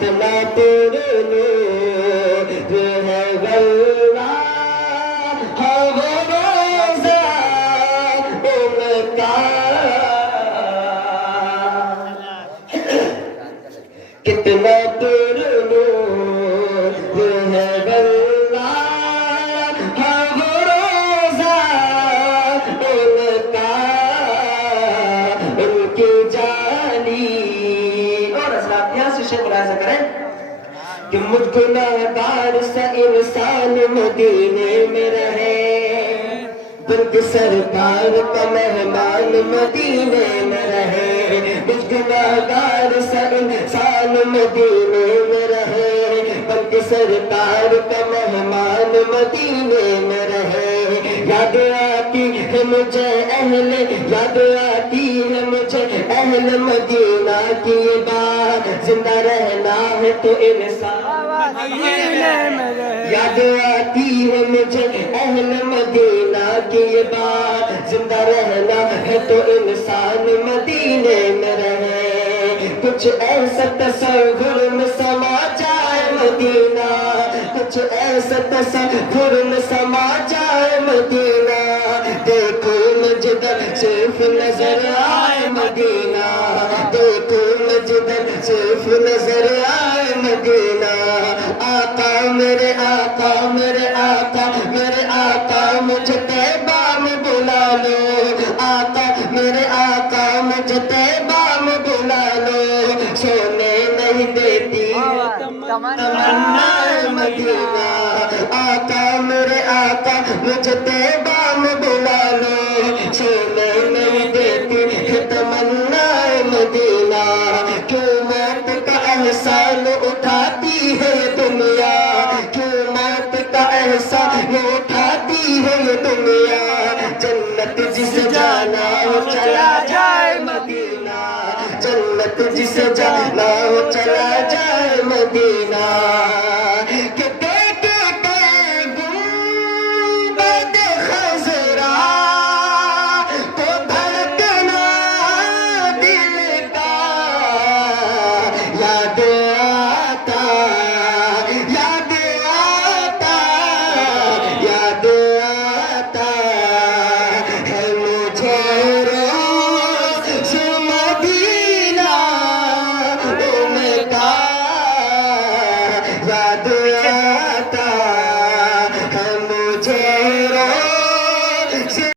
کتنا تیرے نور ہے واللہ ہے وہ روزہ ان کا کتنا تیرے نور ہے واللہ ہے وہ روزہ ان کا ان کی جانی اور حضرات یہاں سے شیخ ملاحظہ کریں کہ مجھ گناہگار سا انسان مدینے میں رہے بلکہ سرکار کا مہمان مدینے میں رہے مجھ گناہگار سا انسان مدینے میں رہے بلکہ سرکار کا مہمان مدینے میں رہے یاد آتی ہے مجھے یاد آتی ہے مجھے اہل مدینہ کی بات زندہ رہنا ہے تو انسان یاد آتی ہے مجھے اہل مدینہ کی بات زندہ رہنا ہے تو انسان مدینے میں رہے کچھ ایسا تصور میں سما جائے مدینہ کچھ ایسا تصور میں سما جائے مدینہ دیکھو مجدر صرف نظر آئے مدینہ دیکھو مجدر صرف نظر آئے مدینہ آقا میرے آقا میرے آقا میرے آقا مجھے طیبہ میں بلا لو آقا میرے آقا مجھے طیبہ میں بلا لو سونے نہیں دیتی تمنا مدینہ آقا میرے آقا مجھے طیبہ میں بلا لو سونے نہیں دیتی تمنا مدینہ کیوں موت کا احسان اٹھاتی ہے دنیا کیوں موت کا احسان اٹھاتی ہے دنیا جنت جس جانا ہو چلا جائے مدینہ جنت جس جانا ہو چلا جائے مدینہ